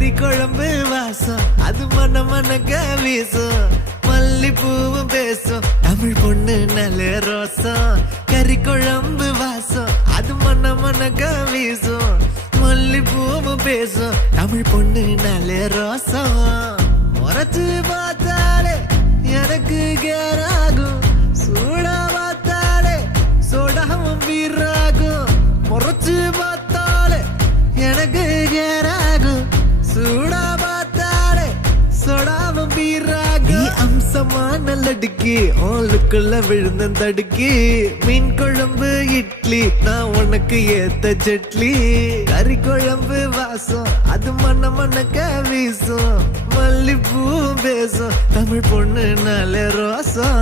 கறி குழம்பு வாசம் அது மன மனக்க வீசும் மல்லிப்பூவும் பேசும் தமிழ் பொண்ணு நல்ல ரோசம் கறி குழம்பு வாசம் அது மன மனக்க வீசும் மல்லிப்பூவும் பேசும் தமிழ் பொண்ணு நல்ல ரோசம் முறைச்சு பார்த்தாலே எனக்கு கேராகும் சூடா பார்த்தாலே சோடாவும் வீராகும் முறைச்சு பார்த்தாலே எனக்கு கேராகும் சூடா பார்த்தாலே சோடாவும் வீராகும் அம்சமான லடுக்கி ஆளுக்குள்ள விழுந்த தடுக்கி மீன் குழம்பு இட்லி நான் உனக்கு ஏத்த சட்லி கறி குழம்பு வாசம் அது மன மனக்க வீசும் மல்லிப்பூ பேசும் தமிழ் பொண்ணு நல்ல ரோசம்